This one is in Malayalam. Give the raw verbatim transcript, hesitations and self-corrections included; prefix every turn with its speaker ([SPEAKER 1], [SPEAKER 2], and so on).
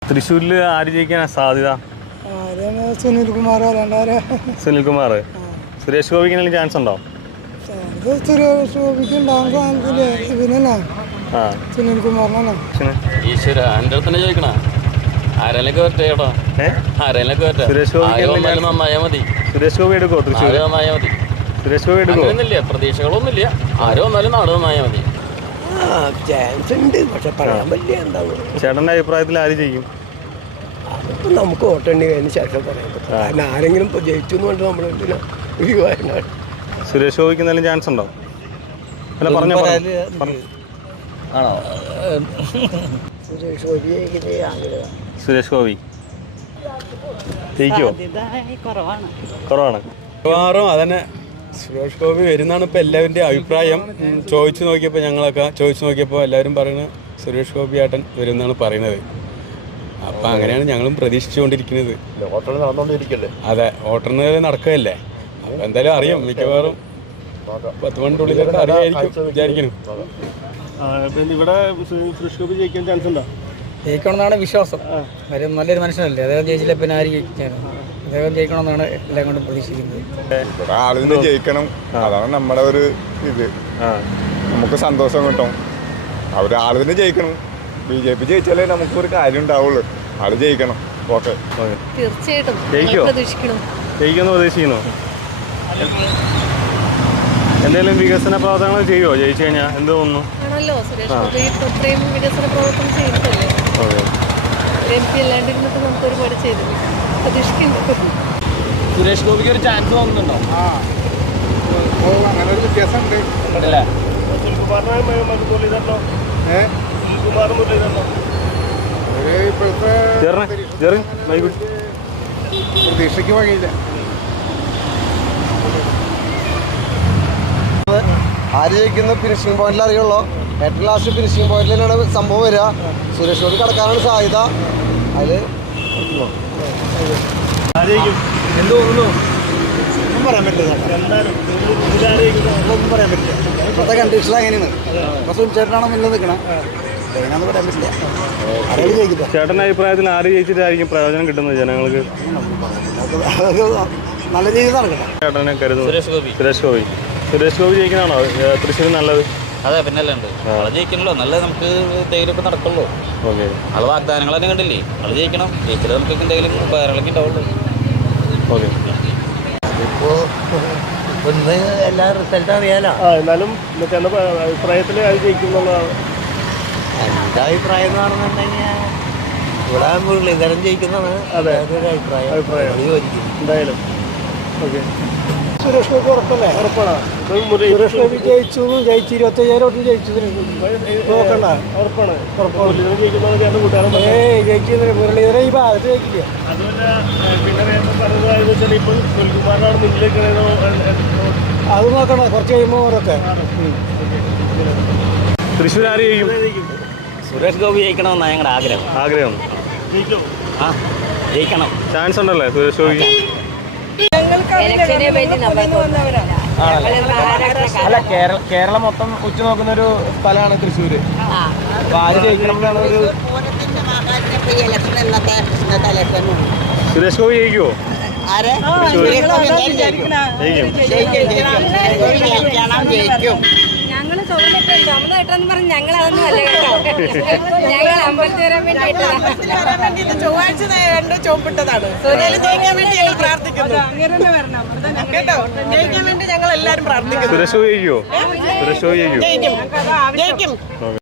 [SPEAKER 1] തൃശ്ശൂരിൽ ആര് ജയിക്കാനാ സാധ്യത?
[SPEAKER 2] സുനിൽകുമാർ
[SPEAKER 1] സുനിൽകുമാർ. സുരേഷ് ഗോപിക്ക് ചാൻസ് ഉണ്ടോ?
[SPEAKER 2] സുരേഷ് ഗോപിക്ക് സുനിൽകുമാറിനാണ്.
[SPEAKER 3] ഈശ്വര എൻ്റെ അടുത്ത് തന്നെ ചോദിക്കണ ആരെയൊക്കെ പറ്റേട്ടോ ആരെയൊക്കെ പറ്റാ
[SPEAKER 1] സുരേഷ് ഗോപി
[SPEAKER 3] നന്നായാൽ മതി.
[SPEAKER 1] സുരേഷ് ഗോപി എടുക്കോ? തൃശ്ശൂർ
[SPEAKER 3] നന്നായാൽ മതി.
[SPEAKER 1] സുരേഷ് ഗോപി എടുക്കോ?
[SPEAKER 3] ഒന്നുമില്ല, പ്രതീക്ഷകളൊന്നുമില്ല. ആരോ വന്നാലും നാട് നന്നായാൽ മതി.
[SPEAKER 4] ചാൻസ് ഉണ്ട്, പക്ഷെ പറയാൻ പറ്റില്ല എന്താവും.
[SPEAKER 1] ചേട്ടൻ്റെ അഭിപ്രായത്തിൽ ആര് ചെയ്യും?
[SPEAKER 4] അതിപ്പോൾ നമുക്ക് വോട്ടെണ്ണി കഴിഞ്ഞ ശേഷം പറയാൻ പറ്റും. കാരണം ആരെങ്കിലും ഇപ്പോൾ ജയിച്ചു എന്ന് പറഞ്ഞിട്ട് നമ്മൾ എന്തിനാ ഒരു വയനാട്.
[SPEAKER 1] സുരേഷ് ഗോപിക്ക് എന്തെങ്കിലും ചാൻസ് ഉണ്ടോ? അല്ല പറഞ്ഞോ.
[SPEAKER 3] ആണോ?
[SPEAKER 4] സുരേഷ് ഗോപി
[SPEAKER 1] സുരേഷ് ഗോപി ജയിക്കോ? കുറവാണ്.
[SPEAKER 5] മിക്കവാറും അതന്നെ സുരേഷ് ഗോപി വരുന്നതാണ് ഇപ്പോൾ എല്ലാവരുടെയും അഭിപ്രായം. ചോദിച്ചു നോക്കിയപ്പോൾ ഞങ്ങളൊക്കെ ചോദിച്ചു നോക്കിയപ്പോൾ എല്ലാവരും പറയുന്നത് സുരേഷ് ഗോപി ഏട്ടൻ വരുമെന്നാണ് പറയുന്നത്. അപ്പം അങ്ങനെയാണ് ഞങ്ങളും പ്രതീക്ഷിച്ചുകൊണ്ടിരിക്കുന്നത്.
[SPEAKER 6] വോട്ടെണ്ണൽ നടന്നുകൊണ്ടിരിക്കല്ലേ?
[SPEAKER 5] അതെ, വോട്ടെണ്ണൽ നടക്കുകയല്ലേ. അപ്പം എന്തായാലും അറിയാം, മിക്കവാറും പത്ത് മണിൻ്റെ ഉള്ളിലൊക്കെ അറിയാമായിരിക്കും വിചാരിക്കുന്നു.
[SPEAKER 1] ഇവിടെ സുരേഷ് ഗോപി ജയിക്കാൻ ചാൻസ് ഉണ്ടോ?
[SPEAKER 7] ജയിക്കണമെന്നാണ് വിശ്വാസം. കാര്യം നല്ലൊരു മനുഷ്യനല്ലേ, അദ്ദേഹം ജയിച്ചില്ല പിന്നെ ആര് ജയിക്കാനും. അദ്ദേഹം ജയിക്കണമെന്നാണ് എല്ലാം കൊണ്ടും പ്രതീക്ഷിക്കുന്നത്.
[SPEAKER 6] ഇവിടെ ആളിന് ജയിക്കണം, അതാണ് നമ്മുടെ ഒരു ഇത്. നമുക്ക് സന്തോഷം കിട്ടും. അവർ ആളിന് ജയിക്കണം. ബി ജെ പി ജയിച്ചാലേ നമുക്കൊരു കാര്യം ഉണ്ടാവുള്ളൂ. ആള് ജയിക്കണം. ഓക്കെ,
[SPEAKER 8] തീർച്ചയായിട്ടും
[SPEAKER 1] ജയിക്കുമോ? ജയിക്കുമെന്ന് പ്രതീക്ഷിക്കുന്നു. എന്തെങ്കിലും വികസന പ്രവർത്തനങ്ങൾ ചെയ്യുമോ ജയിച്ചു കഴിഞ്ഞാൽ? എന്ത് തോന്നുന്നു?
[SPEAKER 8] ആണല്ലോ, സുരേഷ് ഗോപി ഇത്രയും വികസന പ്രവർത്തനം ചെയ്തിട്ടല്ലേ. എം പി അല്ലാണ്ടിരുന്നിട്ട് നമുക്ക് ഒരുപാട് ചെയ്തില്ല, പ്രതീക്ഷിക്കുന്നു.
[SPEAKER 3] സുരേഷ് ഗോപിക്ക് ഒരു ചാൻസ് തോന്നുന്നുണ്ടോ?
[SPEAKER 2] അങ്ങനെ ഒരു വ്യത്യാസമുണ്ട്. പ്രതീക്ഷയ്ക്ക് വഴിയില്ല.
[SPEAKER 4] ആര് ജയിക്കുന്ന ഫിനിഷിംഗ് പോയിന്റിൽ അറിയുള്ളൂ. ഏറ്റവും ലാസ്റ്റ് ഫിനിഷിംഗ് പോയിന്റിലാണ് സംഭവം വരിക. സുരേഷ് ഗോപി കടക്കാനാണ് സാധ്യത. അതിൽ
[SPEAKER 1] എന്ത് തോന്നുന്നു?
[SPEAKER 2] ഒന്നും പറയാൻ പറ്റില്ല. ഒന്നും പറയാൻ പറ്റില്ല. ഇപ്പോഴത്തെ കണ്ടീഷൻ അങ്ങനെയാണ്. ഇപ്പം ചേട്ടനാണ് മുന്നിൽ നിൽക്കണം. എങ്ങനെയാണെന്ന് പറയാൻ പറ്റില്ല. ആരെങ്കിലും ജയിക്കില്ല.
[SPEAKER 1] ചേട്ടൻ്റെ അഭിപ്രായത്തിൽ ആര് ജയിച്ചിട്ടായിരിക്കും പ്രയോജനം കിട്ടുന്നത് ജനങ്ങൾക്ക്?
[SPEAKER 2] നല്ല രീതിയിൽ നടക്കട്ടെ.
[SPEAKER 1] ചേട്ടനെ കരുതുന്നു
[SPEAKER 3] സുരേഷ് ഗോപി.
[SPEAKER 1] സുരേഷ് ഗോപി സുരേഷ് ഗോപി ജയിക്കണാണോ തൃശ്ശൂർ നല്ലത്?
[SPEAKER 3] അതെ, പിന്നല്ലേ ഉണ്ട്. ആള് ജയിക്കണല്ലോ, നല്ല നമുക്ക് എന്തെങ്കിലുമൊക്കെ നടക്കുള്ളൂ.
[SPEAKER 1] ഓക്കെ,
[SPEAKER 3] ആള് വാഗ്ദാനങ്ങൾ തന്നെ കണ്ടില്ലേ. ആള് ജയിക്കണം, ജയിച്ചാൽ നമുക്ക് എന്തെങ്കിലും ഉപകാരങ്ങളൊക്കെ ഉണ്ടാവുള്ളൂ.
[SPEAKER 1] ഓക്കെ.
[SPEAKER 4] ഇപ്പോൾ ഒന്ന് എല്ലാ റിസൾട്ട് അറിയാലോ.
[SPEAKER 1] എന്നാലും അഭിപ്രായത്തിൽ ആര് ജയിക്കും എന്നുള്ളതാണ്
[SPEAKER 4] എൻ്റെ അഭിപ്രായം എന്ന് പറഞ്ഞിട്ടുണ്ടെങ്കിൽ ഇവിടെ മുരളീധരൻ ജയിക്കുന്നതാണ് ഒരു അഭിപ്രായം.
[SPEAKER 1] എന്തായാലും ഓക്കെ.
[SPEAKER 2] സുരേഷ് ഗോപി ഉറപ്പല്ലേ? ഉറപ്പാണ്. സുരേഷ് ഗോപി ജയിച്ചു ജയിച്ചു ഇരുപത്തയ്യായിരം വോട്ട് ജയിച്ചു. നോക്കണ്ട, ഉറപ്പാണ്. ഏയ് ജയിക്കുന്നില്ല. മുരളീധരൻ ഈ ഭാഗത്ത് ജയിക്കില്ല. അത് നോക്കണം, കുറച്ച് കഴിയുമ്പോൾ ഓരോക്കെ.
[SPEAKER 1] തൃശ്ശൂർ ആര് ജയിക്കും?
[SPEAKER 3] സുരേഷ് ഗോപി ജയിക്കണമെന്നാണ് ഞങ്ങളുടെ ആഗ്രഹം.
[SPEAKER 1] ആഗ്രഹം
[SPEAKER 3] ആ ജയിക്കണം.
[SPEAKER 1] ചാൻസ് ഉണ്ടല്ലേ സുരേഷ് ഗോപിക്ക്?
[SPEAKER 7] അല്ല, കേരള കേരളം മൊത്തം ഉറ്റുനോക്കുന്ന ഒരു സ്ഥലമാണ് തൃശ്ശൂര്. അപ്പൊ ആര് ജയിക്കണം എന്നാണ് ഒരു
[SPEAKER 1] സുരേഷ് ഗോപി ജയിക്കുമോ?
[SPEAKER 8] ഞങ്ങള് ചുമന്നിട്ടെന്ന് പറഞ്ഞ് ഞങ്ങൾ അതൊന്നും അല്ല കേട്ടോ. ഞങ്ങൾ അമ്പലത്തിൽ വരാൻ വേണ്ടി
[SPEAKER 9] ചൊവ്വാഴ്ച രണ്ട് ചോപ്പിട്ടതാണ്. ജയിക്കാൻ വേണ്ടി ഞങ്ങൾ പ്രാർത്ഥിക്കുന്നു കേട്ടോ. ജയിക്കാൻ വേണ്ടി ഞങ്ങൾ എല്ലാവരും പ്രാർത്ഥിക്കുന്നു.
[SPEAKER 1] സുരേഷ് ഗോപി ജയിക്കുമോ? സുരേഷ് ഗോപി ജയിക്കും.
[SPEAKER 9] ജയിക്കും.